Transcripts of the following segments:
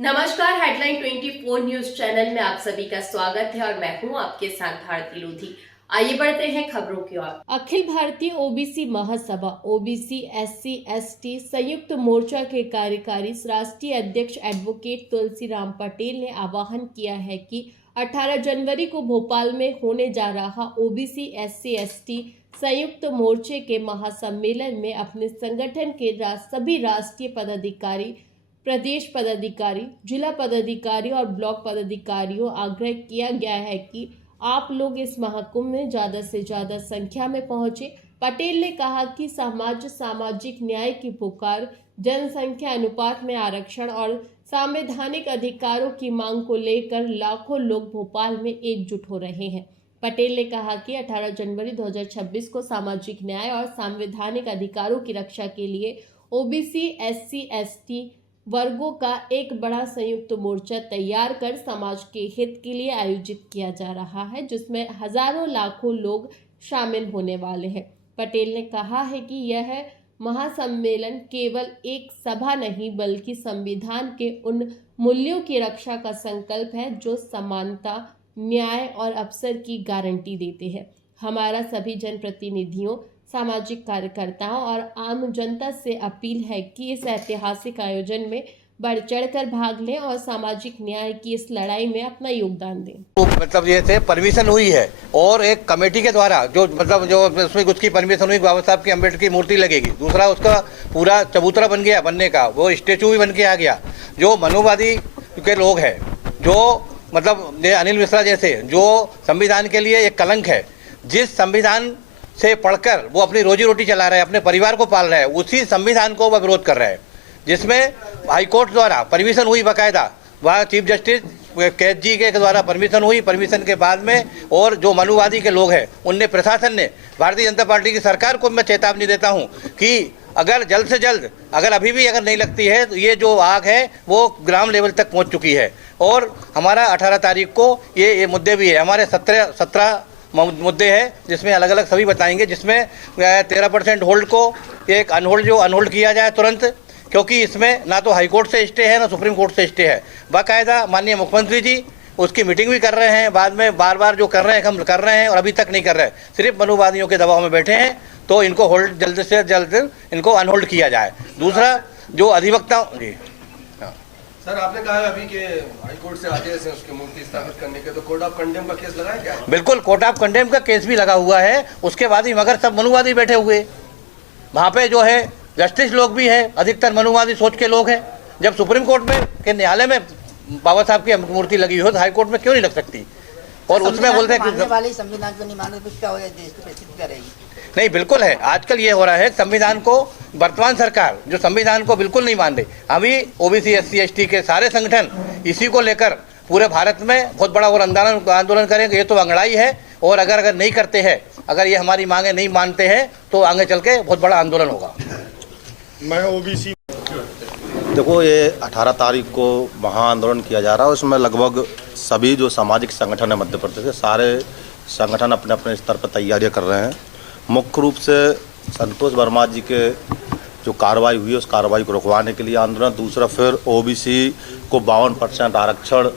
नमस्कार, headline 24 news channel में आप सभी का स्वागत है और मैं हूं आपके साथ भारती लोधी। आइए बढ़ते हैं खबरों की ओर। अखिल भारतीय ओबीसी महासभा ओबीसी एससी एसटी संयुक्त मोर्चा के कार्यकारी राष्ट्रीय अध्यक्ष एडवोकेट तुलसीराम पटेल ने आह्वान किया है कि 18 जनवरी को भोपाल में होने जा रहा ओबीसी एससी एसटी संयुक्त मोर्चे के महासम्मेलन में अपने संगठन के सभी राष्ट्रीय पदाधिकारी, प्रदेश पदाधिकारी, जिला पदाधिकारी और ब्लॉक पदाधिकारियों आग्रह किया गया है कि आप लोग इस महाकुंभ में ज़्यादा से ज़्यादा संख्या में पहुंचे। पटेल ने कहा कि सामाजिक न्याय की पुकार, जनसंख्या अनुपात में आरक्षण और संवैधानिक अधिकारों की मांग को लेकर लाखों लोग भोपाल में एकजुट हो रहे हैं। पटेल ने कहा कि 18 जनवरी 2026 को सामाजिक न्याय और संवैधानिक अधिकारों की रक्षा के लिए ओबीसी एससी एसटी वर्गों का एक बड़ा संयुक्त मोर्चा तैयार कर समाज के हित के लिए आयोजित किया जा रहा है, जिसमें हजारों लाखों लोग शामिल होने वाले हैं। पटेल ने कहा है कि यह महासम्मेलन केवल एक सभा नहीं बल्कि संविधान के उन मूल्यों की रक्षा का संकल्प है जो समानता, न्याय और अवसर की गारंटी देते हैं। हमारा सभी जनप्रतिनिधियों, सामाजिक कार्यकर्ताओं और आम जनता से अपील है कि इस ऐतिहासिक आयोजन में बढ़ चढ़कर भाग लें और सामाजिक न्याय की इस लड़ाई में अपना योगदान दें। मतलब ये थे परमिशन हुई है और एक कमेटी के द्वारा जो उसमें उसकी परमिशन हुई, बाबा साहब की अम्बेडकर की मूर्ति लगेगी। दूसरा उसका पूरा चबूतरा बन गया बनने का, वो स्टेचू भी बन के आ गया। जो मनुवादी के लोग हैं, जो मतलब अनिल मिश्रा जैसे, जो संविधान के लिए एक कलंक है, जिस संविधान से पढ़कर वो अपनी रोजी रोटी चला रहे हैं, अपने परिवार को पाल रहे हैं, उसी संविधान को वह विरोध कर रहे हैं, जिसमें हाईकोर्ट द्वारा परमिशन हुई बाकायदा, वह चीफ जस्टिस कैद जी के द्वारा परमिशन हुई। परमिशन के बाद में और जो मनुवादी के लोग हैं उनने, प्रशासन ने, भारतीय जनता पार्टी की सरकार को मैं चेतावनी देता हूं कि अगर जल्द से जल्द, अगर अभी भी अगर नहीं लगती है तो ये जो आग है वो ग्राम लेवल तक पहुंच चुकी है। और हमारा 18 तारीख को ये मुद्दे भी है, हमारे 17 मुद्दे हैं जिसमें अलग अलग सभी बताएंगे, जिसमें 13% होल्ड को एक अनहोल्ड किया जाए तुरंत, क्योंकि इसमें ना तो हाईकोर्ट से स्टे है ना सुप्रीम कोर्ट से स्टे है। बाकायदा माननीय मुख्यमंत्री जी उसकी मीटिंग भी कर रहे हैं, बाद में बार जो कर रहे हैं हम कर रहे हैं और अभी तक नहीं कर रहे हैं, सिर्फ मनुवादियों के दबाव में बैठे हैं। तो इनको होल्ड जल्द से जल्द इनको अनहोल्ड किया जाए। दूसरा जो अधिवक्ता जी सर, आपने कहा अभी कि हाईकोर्ट से आदेश है उसकी मूर्ति स्थापित करने के, तो कोर्ट ऑफ कंडेम का केस लगा है क्या? बिल्कुल, कोर्ट ऑफ कंडेम का केस भी लगा हुआ है। उसके बाद ही मगर सब मनुवादी बैठे हुए वहाँ पे जो है जस्टिस लोग भी है, अधिकतर मनुवादी सोच के लोग हैं। जब सुप्रीम कोर्ट में के न्यायालय में बाबा साहब की मूर्ति लगी हो तो हाई कोर्ट में क्यों नहीं लग सकती? और उसमें बोलते हैं कि संविधान को नहीं माने तो क्या हो जाए, देश की परिस्थिति क्या रहेगी? नहीं, बिल्कुल है। आजकल ये हो रहा है, संविधान को वर्तमान सरकार जो संविधान को बिल्कुल नहीं मान रही। अभी ओबीसी एससी एसटी के सारे संगठन इसी को लेकर पूरे भारत में बहुत बड़ा और आंदोलन करेंगे। ये तो अंगड़ाई है और अगर नहीं करते हैं, अगर ये हमारी मांगे नहीं मानते हैं तो आगे चल के बहुत बड़ा आंदोलन होगा। मैं ओबीसी देखो, ये 18 तारीख को महाआंदोलन किया जा रहा है। उसमें लगभग सभी जो सामाजिक संगठन है मध्य प्रदेश के, सारे संगठन अपने अपने स्तर पर तैयारियां कर रहे हैं। मुख्य रूप से संतोष वर्मा जी के जो कार्रवाई हुई है उस कार्रवाई को रुकवाने के लिए आंदोलन। दूसरा फिर ओबीसी को 52% आरक्षण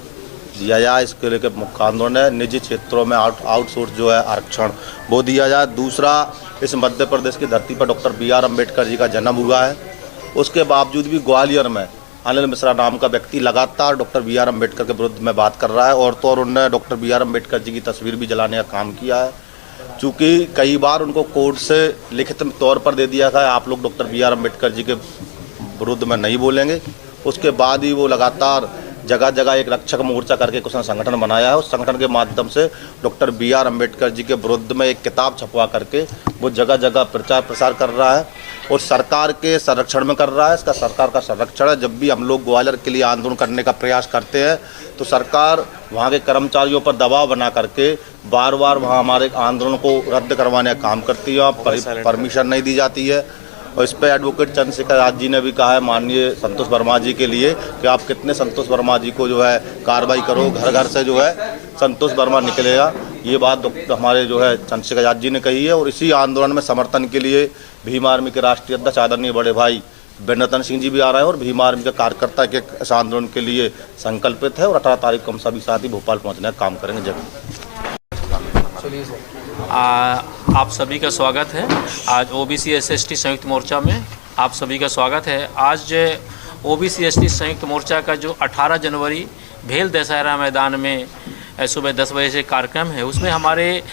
दिया जाए, इसके लेकर मुख्य आंदोलन है। निजी क्षेत्रों में आउटसोर्स जो है आरक्षण वो दिया जाए। दूसरा, इस मध्य प्रदेश की धरती पर डॉक्टर BR अम्बेडकर जी का जन्म हुआ है, उसके बावजूद भी ग्वालियर में अनिल मिश्रा नाम का व्यक्ति लगातार डॉक्टर BR अम्बेडकर के विरुद्ध में बात कर रहा है। और तो और उन्होंने डॉक्टर BR अम्बेडकर जी की तस्वीर भी जलाने का काम किया है। चूँकि कई बार उनको कोर्ट से लिखित तौर पर दे दिया था आप लोग डॉक्टर BR अम्बेडकर जी के विरुद्ध में नहीं बोलेंगे, उसके बाद ही वो लगातार जगह जगह एक रक्षक मोर्चा करके कुछ संगठन बनाया है। उस संगठन के माध्यम से डॉक्टर BR अम्बेडकर जी के विरुद्ध में एक किताब छपवा करके वो जगह जगह प्रचार प्रसार कर रहा है और सरकार के संरक्षण में कर रहा है। इसका सरकार का संरक्षण है। जब भी हम लोग ग्वालियर के लिए आंदोलन करने का प्रयास करते हैं तो सरकार वहाँ के कर्मचारियों पर दबाव बना करके बार बार वहाँ हमारे आंदोलन को रद्द करवाने का काम करती है, परमिशन नहीं दी जाती है। और इस पर एडवोकेट चंद्रशेखर आजाद जी ने भी कहा है माननीय संतोष वर्मा जी के लिए कि आप कितने संतोष वर्मा जी को जो है कार्रवाई करो, घर घर से जो है संतोष वर्मा निकलेगा। ये बात हमारे जो है चंद्रशेखर आजाद जी ने कही है। और इसी आंदोलन में समर्थन के लिए भीम आर्मी के राष्ट्रीय अध्यक्ष आदरणीय बड़े भाई बेनरतन सिंह जी भी आ रहे हैं और भीम आर्मी के कार्यकर्ता के इस आंदोलन के लिए संकल्पित है और 18 तारीख को हम सभी साथी भोपाल पहुंचने का काम करेंगे। आप सभी का स्वागत है। आज ओबीसी एसएसटी संयुक्त मोर्चा में आप सभी का स्वागत है। आज ओबीसी एसटी संयुक्त मोर्चा का जो 18 जनवरी भेल दशहरा मैदान में सुबह 10 बजे से कार्यक्रम है, उसमें हमारे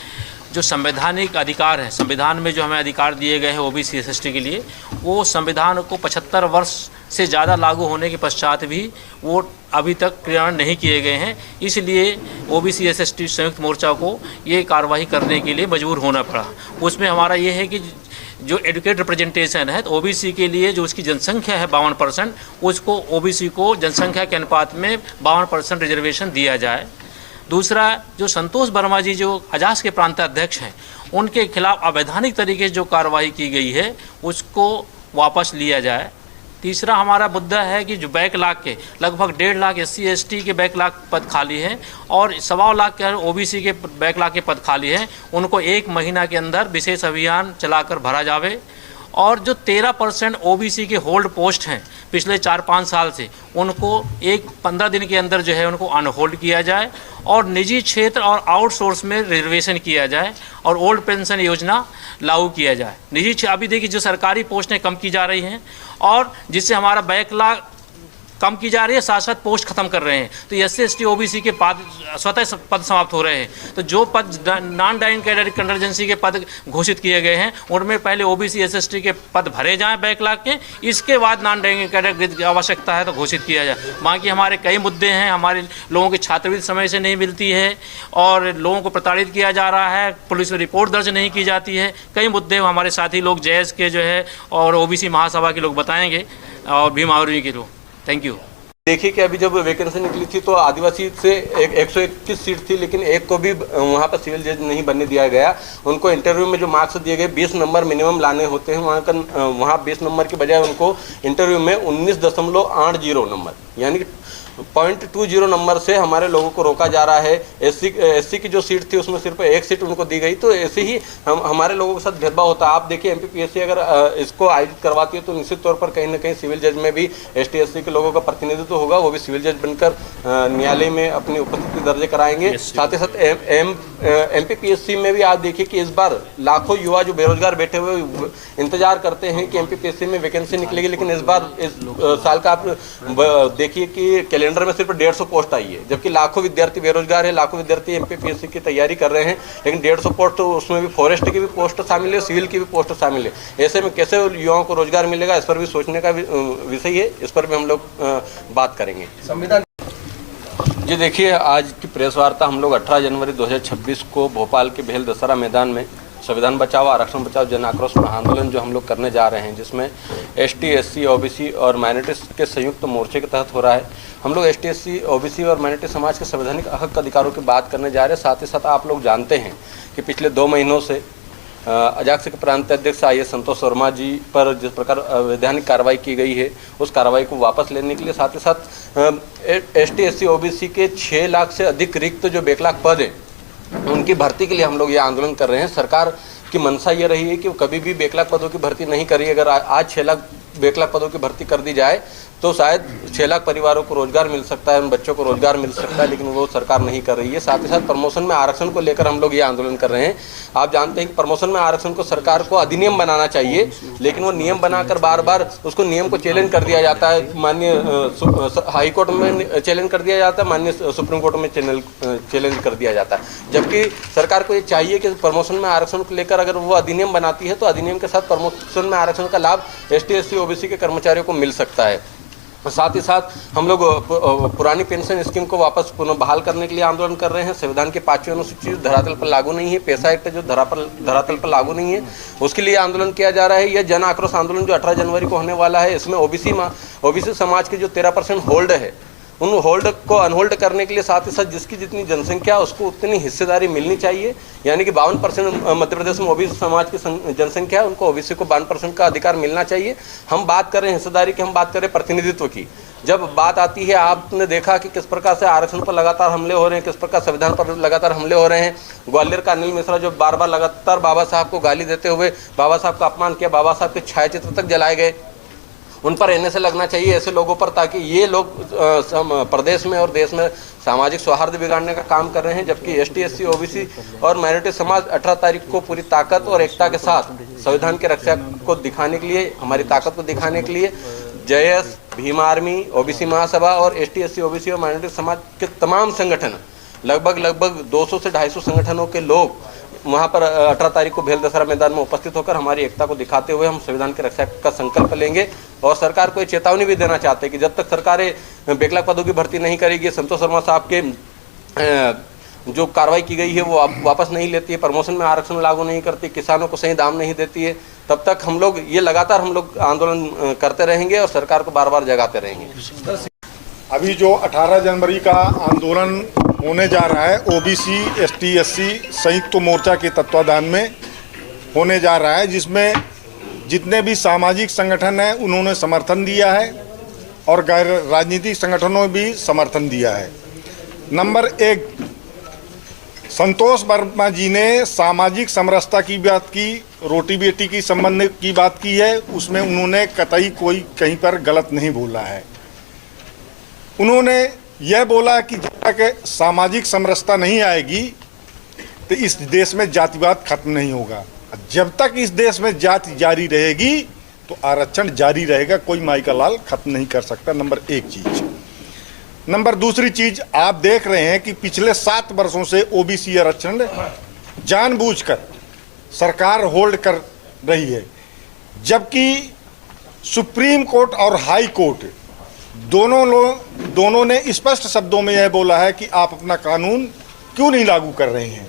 जो संवैधानिक अधिकार है, संविधान में जो हमें अधिकार दिए गए हैं ओबीसी एसएसटी के लिए, वो संविधान को 75 वर्ष से ज़्यादा लागू होने के पश्चात भी वो अभी तक क्रियान्वयन नहीं किए गए हैं। इसलिए ओबीसी एसएसटी संयुक्त मोर्चा को ये कार्रवाई करने के लिए मजबूर होना पड़ा। उसमें हमारा ये है कि जो एडुकेट रिप्रेजेंटेशन है, तो ओबीसी के लिए जो उसकी जनसंख्या है 52%, उसको ओबीसी को जनसंख्या के अनुपात में 52% रिजर्वेशन दिया जाए। दूसरा, जो संतोष वर्मा जी जो अजास के प्रांताध्यक्ष हैं, उनके खिलाफ अवैधानिक तरीके से जो कार्रवाई की गई है उसको वापस लिया जाए। तीसरा हमारा मुद्दा है कि जो बैकलॉग के लगभग 1.5 लाख SC ST के बैकलॉग पद खाली हैं और 1.25 लाख के ओबीसी के बैकलॉग के पद खाली हैं, उनको 1 महीना के अंदर विशेष अभियान चलाकर भरा जावे। और जो 13% ओबीसी के होल्ड पोस्ट हैं पिछले 4-5 साल से, उनको 15 दिन के अंदर जो है उनको अनहोल्ड किया जाए और निजी क्षेत्र और आउटसोर्स में रिजर्वेशन किया जाए और ओल्ड पेंशन योजना लागू किया जाए। निजी अभी देखिए जो सरकारी पोस्टें कम की जा रही हैं और जिससे हमारा बैकलॉग कम की जा रही है, साथ साथ पोस्ट खत्म कर रहे हैं, तो SC ST OBC के पद स्वतः पद समाप्त हो रहे हैं। तो जो पद नॉन डाइन कैडेट कंडरजेंसी के पद घोषित किए गए हैं, उनमें पहले OBC SST के पद भरे जाएं बैकलॉग के, इसके बाद नॉन डाइन कैडेट की आवश्यकता है तो घोषित किया जाए। बाकी हमारे कई मुद्दे हैं, हमारे लोगों की छात्रवृत्ति समय से नहीं मिलती है और लोगों को प्रताड़ित किया जा रहा है, पुलिस में रिपोर्ट दर्ज नहीं की जाती है। कई मुद्दे हमारे साथी लोग जैस के जो है और OBC महासभा के लोग बताएंगे और भीम आर्मी के लोग। Thank you. देखिए कि अभी जब वैकेंसी निकली थी तो आदिवासी से 121 सीट थी, लेकिन एक को भी वहाँ पर सिविल जज नहीं बनने दिया गया। उनको इंटरव्यू में जो मार्क्स दिए गए 20 नंबर मिनिमम लाने होते हैं, वहाँ 20 नंबर के बजाय उनको इंटरव्यू में 19.80 नंबर यानी कि 0.20 नंबर से हमारे लोगों को रोका जा रहा है। एससी की जो सीट थी उसमें सिर्फ 1 सीट उनको दी गई, तो ऐसे ही हमारे लोगों के साथ भेदभाव होता है। आप देखिए MPPSC अगर इसको आयोजित करवाती है तो निश्चित तौर पर कहीं ना कहीं सिविल जज में भी ST SC के लोगों का प्रतिनिधित्व होगा, वो भी सिविल जज बनकर न्यायालय में अपनी उपस्थिति दर्ज कराएंगे। साथ ही साथ MPPSC में भी आप देखिए कि इस बार लाखों युवा जो बेरोजगार बैठे हुए इंतजार करते हैं कि MPPSC में वैकेंसी निकलेगी, लेकिन इस बार इस साल का आप देखिए कि कैलेंडर में सिर्फ 150 पोस्ट आई है, जबकि लाखों विद्यार्थी बेरोजगार है, लाखों विद्यार्थी MPPSC की तैयारी कर रहे हैं, लेकिन 150 पोस्ट तो उसमें भी फॉरेस्ट की भी पोस्ट शामिल है, सिविल की भी पोस्ट शामिल है। ऐसे में कैसे युवाओं को रोजगार मिलेगा, इस पर भी सोचने का विषय है, इस पर भी हम लोग बात करेंगे। संविधान जी देखिए, आज की प्रेस वार्ता हम लोग 18 जनवरी 2026 को भोपाल के भेल दशहरा मैदान में संविधान बचाओ आरक्षण बचाओ जन आक्रोश आंदोलन जो हम लोग करने जा रहे हैं, जिसमें ST SC OBC और माइनॉरिटीज के संयुक्त मोर्चे के तहत हो रहा है। हम लोग ST SC OBC और माइनॉरिटी समाज के संवैधानिक हक अधिकारों की बात करने जा रहे हैं। साथ ही साथ आप लोग जानते हैं कि पिछले 2 महीनों से अजाक्स के प्रांत अध्यक्ष IAS संतोष वर्मा जी पर जिस प्रकार वैधानिक कार्रवाई की गई है, उस कार्रवाई को वापस लेने के लिए, साथ ही साथ ST SC OBC के 6 लाख से अधिक रिक्त जो बैकलॉग पद हैं उनकी भर्ती के लिए हम लोग ये आंदोलन कर रहे हैं। सरकार की मंशा ये रही है कि वो कभी भी बैकलॉग पदों की भर्ती नहीं करी। अगर आज 6 लाख बैकलॉग पदों की भर्ती कर दी जाए तो शायद 6 लाख परिवारों को रोजगार मिल सकता है, उन बच्चों को रोजगार मिल सकता है, लेकिन वो सरकार नहीं कर रही है। साथ ही साथ प्रमोशन में आरक्षण को लेकर हम लोग ये आंदोलन कर रहे हैं। आप जानते हैं कि प्रमोशन में आरक्षण को सरकार को अधिनियम बनाना चाहिए, लेकिन वो नियम बनाकर बार बार उसको नियम को चैलेंज कर दिया जाता है। माननीय हाई कोर्ट में चैलेंज कर दिया जाता है, माननीय सुप्रीम कोर्ट में चैलेंज कर दिया जाता है, जबकि सरकार को ये चाहिए कि प्रमोशन में आरक्षण को लेकर अगर वो अधिनियम बनाती है तो अधिनियम के साथ प्रमोशन में आरक्षण का लाभ ST SC OBC के कर्मचारियों को मिल सकता है। साथ ही साथ हम लोग पुरानी पेंशन स्कीम को वापस पुनः बहाल करने के लिए आंदोलन कर रहे हैं। संविधान की 5वीं अनुसूची धरातल पर लागू नहीं है, पैसा एक्ट जो धरातल पर लागू नहीं है, उसके लिए आंदोलन किया जा रहा है। यह जन आक्रोश आंदोलन जो 18 जनवरी को होने वाला है, इसमें OBC समाज के जो 13% होल्ड है, उन होल्ड को अनहोल्ड करने के लिए साथ ही साथ जिसकी जितनी जनसंख्या उसको उतनी हिस्सेदारी मिलनी चाहिए। यानी कि 52% मध्य प्रदेश में OBC समाज की जनसंख्या है, उनको OBC को 52% का अधिकार मिलना चाहिए। हम बात कर रहे हैं हिस्सेदारी की, हम बात कर रहे हैं प्रतिनिधित्व की। जब बात आती है, आपने देखा कि किस प्रकार से आरक्षण पर लगातार हमले हो रहे हैं, किस प्रकार संविधान पर लगातार हमले हो रहे हैं। ग्वालियर का अनिल मिश्रा जो बार बार लगातार बाबा साहब को गाली देते हुए बाबा साहब का अपमान किया, बाबा साहब के छायाचित्र तक जलाए गए। उन पर रहने से लगना चाहिए, ऐसे लोगों पर, ताकि ये लोग प्रदेश में और देश में सामाजिक सौहार्द बिगाड़ने का काम कर रहे हैं। जबकि एसटी, एससी, ओबीसी और माइनॉरिटी समाज 18 तारीख को पूरी ताकत और एकता के साथ संविधान के रक्षा को दिखाने के लिए, हमारी ताकत को दिखाने के लिए जेएस, भीम आर्मी, ओबीसी महासभा और एसटी, एससी, ओबीसी और माइनॉरिटी समाज के तमाम संगठन, लगभग 200 से 250 संगठनों के लोग वहां पर 18 तारीख को भेल दशहरा मैदान में उपस्थित होकर हमारी एकता को दिखाते हुए हम संविधान की रक्षा का संकल्प लेंगे। और सरकार को ये चेतावनी भी देना चाहते हैं कि जब तक सरकारें बैकलॉग पदों की भर्ती नहीं करेगी, संतोष वर्मा साहब के जो कार्रवाई की गई है वो वापस नहीं लेती है, प्रमोशन में आरक्षण लागू नहीं करती, किसानों को सही दाम नहीं देती है, तब तक हम लोग ये लगातार आंदोलन करते रहेंगे और सरकार को बार बार जगाते रहेंगे। अभी जो 18 जनवरी का आंदोलन होने जा रहा है ओबीसी, एसटी, एससी संयुक्त मोर्चा के तत्वाधान में होने जा रहा है, जिसमें जितने भी सामाजिक संगठन हैं उन्होंने समर्थन दिया है और गैर राजनीतिक संगठनों ने भी समर्थन दिया है। नंबर 1, संतोष वर्मा जी ने सामाजिक समरसता की बात की, रोटी बेटी की संबंध की बात की है, उसमें उन्होंने कतई कोई कहीं पर गलत नहीं बोला है। उन्होंने यह बोला कि जब तक सामाजिक समरसता नहीं आएगी तो इस देश में जातिवाद खत्म नहीं होगा। जब तक इस देश में जाति जारी रहेगी तो आरक्षण जारी रहेगा, कोई माई का लाल खत्म नहीं कर सकता। नंबर 1 चीज। नंबर 2 चीज, आप देख रहे हैं कि पिछले 7 वर्षों से ओबीसी आरक्षण जानबूझकर सरकार होल्ड कर रही है, जबकि सुप्रीम कोर्ट और हाई कोर्ट दोनों ने स्पष्ट शब्दों में यह बोला है कि आप अपना कानून क्यों नहीं लागू कर रहे हैं,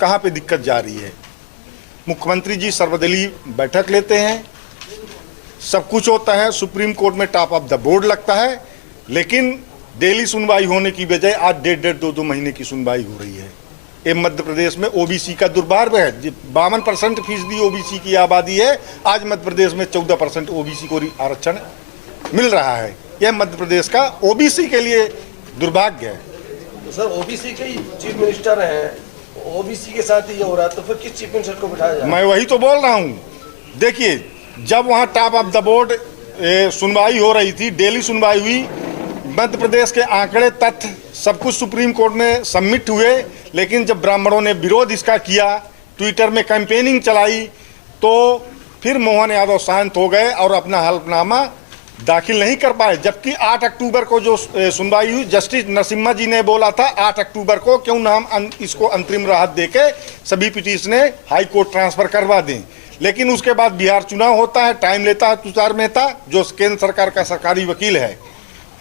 कहाँ पे दिक्कत जा रही है। मुख्यमंत्री जी सर्वदलीय बैठक लेते हैं, सब कुछ होता है, सुप्रीम कोर्ट में टॉप ऑफ द बोर्ड लगता है, लेकिन डेली सुनवाई होने की बजाय आज 1.5-2 महीने की सुनवाई हो रही है। ये मध्य प्रदेश में ओबीसी का दुर्भाग्य है। 52% फीसदी ओबीसी की आबादी है, आज मध्य प्रदेश में 14% ओबीसी को आरक्षण मिल रहा है। यह मध्य प्रदेश का ओबीसी के लिए दुर्भाग्य है। तो सर ओबीसी के चीफ मिनिस्टर हैं, ओबीसी के साथ ये हो रहा है, तो फिर किस चीफ मिनिस्टर को बिठाया जाए? मैं वही तो बोल रहा हूँ। देखिए, जब वहाँ टॉप ऑफ द बोर्ड सुनवाई हो रही थी, डेली सुनवाई हुई, मध्य प्रदेश के आंकड़े, तथ्य सब कुछ सुप्रीम कोर्ट में सबमिट हुए, लेकिन जब ब्राह्मणों ने विरोध इसका किया, ट्विटर में कैंपेनिंग चलाई, तो फिर मोहन यादव शांत हो गए और अपना हल्फनामा दाखिल नहीं कर पाए। जबकि 8 अक्टूबर को जो सुनवाई हुई, जस्टिस नरसिम्हा जी ने बोला था 8 अक्टूबर को क्यों ना हम इसको अंतरिम राहत देके सभी पिटीशन हाई कोर्ट ट्रांसफर करवा दें। लेकिन उसके बाद बिहार चुनाव होता है, टाइम लेता है। तुषार मेहता जो केंद्र सरकार का सरकारी वकील है,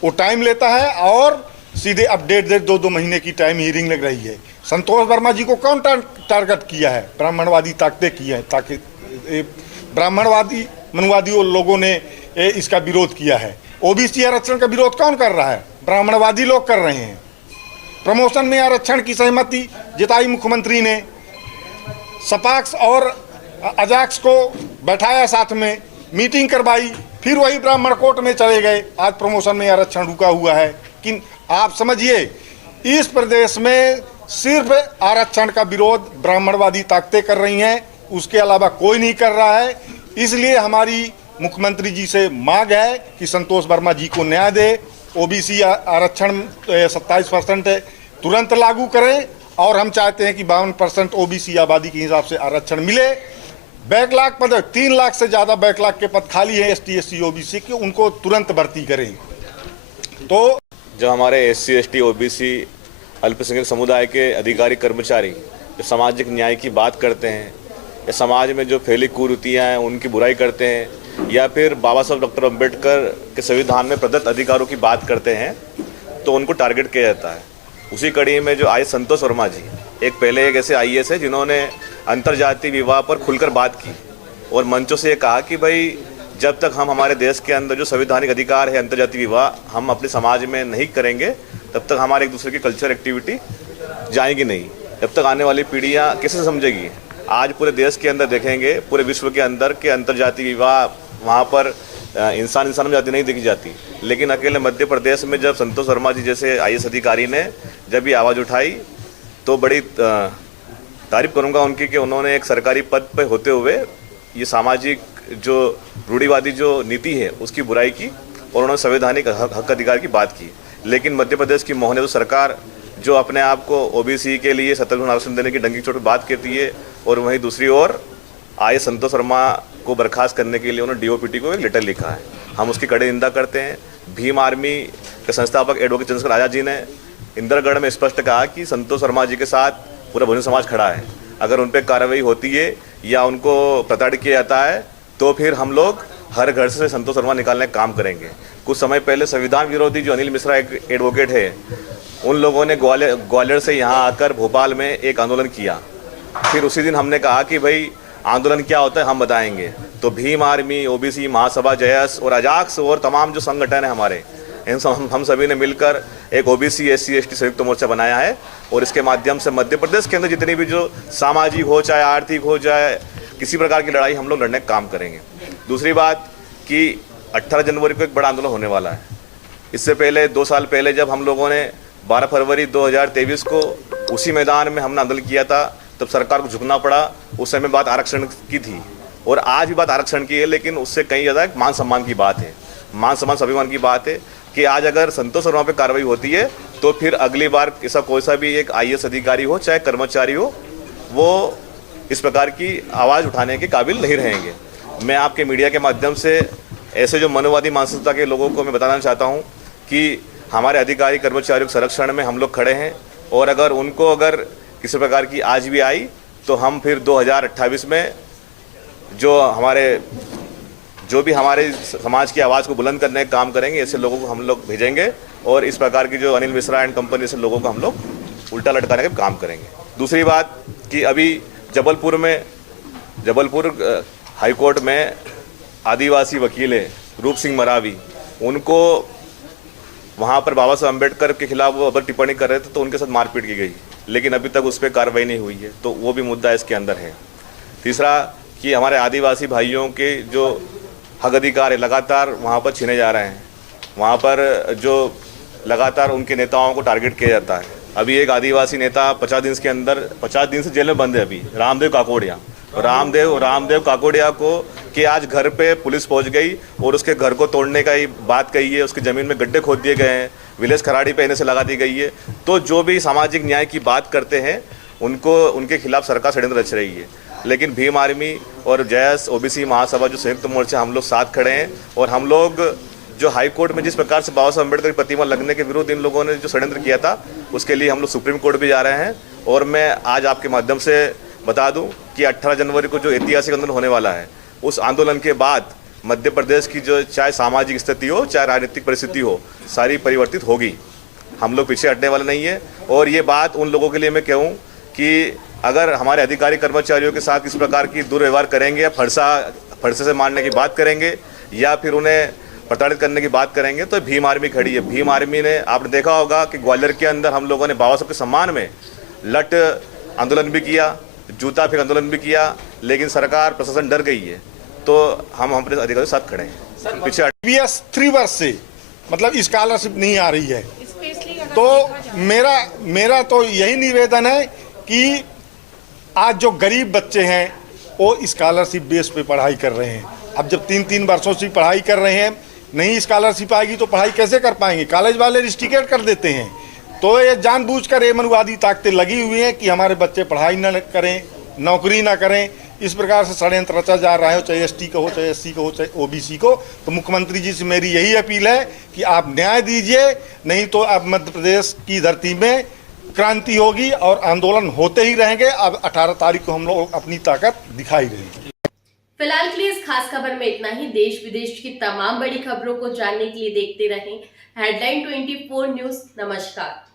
वो टाइम लेता है और सीधे अपडेट दे 2-2 महीने की टाइम हियरिंग लग रही है। संतोष वर्मा जी को कौन टारगेट किया है? ब्राह्मणवादी ताकतें की है, ताकि ब्राह्मणवादी मनुवादी लोगों ने इसका विरोध किया है। ओबीसी आरक्षण का विरोध कौन कर रहा है? ब्राह्मणवादी लोग कर रहे हैं। प्रमोशन में आरक्षण की सहमति जताई मुख्यमंत्री ने, सपाक्स और अजाक्स को बैठाया, साथ में मीटिंग करवाई, फिर वही ब्राह्मण कोर्ट में चले गए। आज प्रमोशन में आरक्षण रुका हुआ है। कि आप समझिए, इस प्रदेश में सिर्फ आरक्षण का विरोध ब्राह्मणवादी ताकतें कर रही हैं, उसके अलावा कोई नहीं कर रहा है। इसलिए हमारी मुख्यमंत्री जी से मांग है कि संतोष वर्मा जी को न्याय दे, ओबीसी आरक्षण 27% तुरंत लागू करें, और हम चाहते हैं कि 52% ओबीसी आबादी के हिसाब से आरक्षण मिले। बैकलॉग पद 3 लाख से ज़्यादा बैकलॉग के पद खाली है एसटी, एससी, ओबीसी के, उनको तुरंत भर्ती करें। तो जो हमारे एससी, एसटी, ओबीसी अल्पसंख्यक समुदाय के अधिकारी कर्मचारी जो सामाजिक न्याय की बात करते हैं, या समाज में जो फैली कुरीतियाँ हैं उनकी बुराई करते हैं, या फिर बाबा साहब डॉक्टर अंबेडकर के संविधान में प्रदत्त अधिकारों की बात करते हैं, तो उनको टारगेट किया जाता है। उसी कड़ी में जो आए संतोष वर्मा जी, पहले एक ऐसे आईएएस है जिन्होंने अंतर्जातीय विवाह पर खुलकर बात की और मंचों से ये कहा कि भाई जब तक हम हमारे देश के अंदर जो संवैधानिक अधिकार है अंतर्जातीय विवाह हम अपने समाज में नहीं करेंगे, तब तक हमारे एक दूसरे की कल्चर एक्टिविटी जाएगी नहीं, जब तक आने वाली पीढ़ियाँ कैसे समझेगी। आज पूरे देश के अंदर देखेंगे, पूरे विश्व के अंदर के अंतर्जातीय विवाह, वहाँ पर इंसान में जाति नहीं देखी जाती, लेकिन अकेले मध्य प्रदेश में जब संतोष वर्मा जी जैसे आईएएस अधिकारी ने जब ये आवाज़ उठाई, तो बड़ी तारीफ करूँगा उनकी कि उन्होंने एक सरकारी पद पर होते हुए ये सामाजिक जो रूढ़िवादी जो नीति है उसकी बुराई की और उन्होंने संवैधानिक हक अधिकार की बात की। लेकिन मध्य प्रदेश की मोहन सरकार जो अपने आप को ओबीसी के लिए 70% आरक्षण देने की डंकी चोट पर बात करती है और वहीं दूसरी ओर आए संतोष शर्मा को बर्खास्त करने के लिए उन्होंने डीओपीटी को एक लेटर लिखा है। हम उसकी कड़ी निंदा करते हैं। भीम आर्मी के संस्थापक एडवोकेट चंद्रशेखर आजाद जी ने इंदरगढ़ में स्पष्ट कहा कि संतोष शर्मा जी के साथ पूरा बहुजन समाज खड़ा है। अगर उन पर कार्रवाई होती है या उनको प्रताड़ित किया जाता है तो फिर हम लोग हर घर से संतोष शर्मा निकालने का काम करेंगे। कुछ समय पहले संविधान विरोधी जो अनिल मिश्रा एक एडवोकेट है, उन लोगों ने ग्वालियर से यहाँ आकर भोपाल में एक आंदोलन किया। फिर उसी दिन हमने कहा कि भाई आंदोलन क्या होता है हम बताएंगे। तो भीम आर्मी, ओबीसी महासभा, जयस और अजाक्स और तमाम जो संगठन है हमारे, हम सभी ने मिलकर एक ओबीसी एससी एसटी संयुक्त मोर्चा बनाया है और इसके माध्यम से मध्य प्रदेश के अंदर जितनी भी जो सामाजिक हो, चाहे आर्थिक हो, चाहे किसी प्रकार की लड़ाई, हम लोग लड़ने का काम करेंगे। दूसरी बात कि 18 जनवरी को एक बड़ा आंदोलन होने वाला है। इससे पहले 2 साल पहले जब हम लोगों ने 12 फरवरी 2023 को उसी मैदान में हमने आंदोलन किया था, तब सरकार को झुकना पड़ा। उस समय बात आरक्षण की थी और आज भी बात आरक्षण की है, लेकिन उससे कहीं ज़्यादा मान सम्मान की बात है। मान सम्मान स्वाभिमान की बात है कि आज अगर संतोष शर्मा पे कार्रवाई होती है तो फिर अगली बार ऐसा कोई सा भी एक आईएएस अधिकारी हो चाहे कर्मचारी हो, वो इस प्रकार की आवाज़ उठाने के काबिल नहीं रहेंगे। मैं आपके मीडिया के माध्यम से ऐसे जो मनोवादी मानसिकता के लोगों को मैं बताना चाहता हूँ कि हमारे अधिकारी कर्मचारियों के संरक्षण में हम लोग खड़े हैं और अगर उनको किसी प्रकार की आज भी आई तो हम फिर 2028 में जो भी हमारे समाज की आवाज़ को बुलंद करने का काम करेंगे, ऐसे लोगों को हम लोग भेजेंगे और इस प्रकार की जो अनिल मिश्रा एंड कंपनी से लोगों को हम लोग उल्टा लटकाने का काम करेंगे। दूसरी बात कि अभी जबलपुर हाईकोर्ट में आदिवासी वकील है रूप सिंह मरावी, उनको वहाँ पर बाबा साहब अम्बेडकर के खिलाफ वो अगर टिप्पणी कर रहे थे तो उनके साथ मारपीट की गई, लेकिन अभी तक उस पर कार्रवाई नहीं हुई है, तो वो भी मुद्दा इसके अंदर है। तीसरा कि हमारे आदिवासी भाइयों के जो हक अधिकार है लगातार वहाँ पर छीने जा रहे हैं। वहाँ पर जो लगातार उनके नेताओं को टारगेट किया जाता है। अभी एक आदिवासी नेता 50 दिन से जेल में बंद है अभी, रामदेव काकोड़िया को कि आज घर पे पुलिस पहुंच गई और उसके घर को तोड़ने का ही बात कही है, उसकी ज़मीन में गड्ढे खोद दिए गए हैं, विलेज खराड़ी पे से लगा दी गई है। तो जो भी सामाजिक न्याय की बात करते हैं उनके खिलाफ सरकार षड्यंत्र रच रही है। लेकिन भीम आर्मी और जयस ओबीसी महासभा जो संयुक्त मोर्चा, हम लोग साथ खड़े हैं और हम लोग जो हाई कोर्ट में जिस प्रकार से बाबा साहब अम्बेडकर की प्रतिमा लगने के विरुद्ध इन लोगों ने जो षड्यंत्र किया था, उसके लिए हम लोग सुप्रीम कोर्ट भी जा रहे हैं। और मैं आज आपके माध्यम से बता दूं कि 18 जनवरी को जो ऐतिहासिक आंदोलन होने वाला है, उस आंदोलन के बाद मध्य प्रदेश की जो चाहे सामाजिक स्थिति हो चाहे राजनीतिक परिस्थिति हो, सारी परिवर्तित होगी। हम लोग पीछे हटने वाले नहीं है। और ये बात उन लोगों के लिए मैं कहूँ कि अगर हमारे अधिकारी कर्मचारियों के साथ इस प्रकार की दुर्व्यवहार करेंगे या फरसे से मारने की बात करेंगे या फिर उन्हें प्रताड़ित करने की बात करेंगे, तो भीम आर्मी खड़ी है। भीम आर्मी ने, आपने देखा होगा कि ग्वालियर के अंदर हम लोगों ने बाबा साहब के सम्मान में लट आंदोलन भी किया, जूता फेंक आंदोलन भी किया, लेकिन सरकार प्रशासन डर गई है। तो हम अपने अधिकारियों के साथ खड़े हैं। पीछे प्रीवियस 3 वर्ष से मतलब स्कॉलरशिप नहीं आ रही है, तो मेरा तो यही निवेदन है कि आज जो गरीब बच्चे हैं वो स्कॉलरशिप बेस पे पढ़ाई कर रहे हैं। अब जब 3 वर्षों से पढ़ाई कर रहे हैं, नहीं स्कॉलरशिप आएगी तो पढ़ाई कैसे कर पाएंगे? कॉलेज वाले रिस्ट्रिकेट कर देते हैं। तो ये जानबूझकर ये मनवादी ताकतें लगी हुई हैं कि हमारे बच्चे पढ़ाई न करें, नौकरी ना करें। इस प्रकार से षड्यंत्र रचा जा रहा है, चाहे एसटी का हो, चाहे एससी का हो, चाहे ओबीसी को। तो मुख्यमंत्री जी से मेरी यही अपील है कि आप न्याय दीजिए, नहीं तो अब मध्य प्रदेश की धरती में क्रांति होगी और आंदोलन होते ही रहेंगे। अब 18 तारीख को हम लोग अपनी ताकत दिखाई देंगे। फिलहाल के लिए इस खास खबर में इतना ही। देश विदेश की तमाम बड़ी खबरों को जानने के लिए देखते रहें हेडलाइन 24 न्यूज। नमस्कार।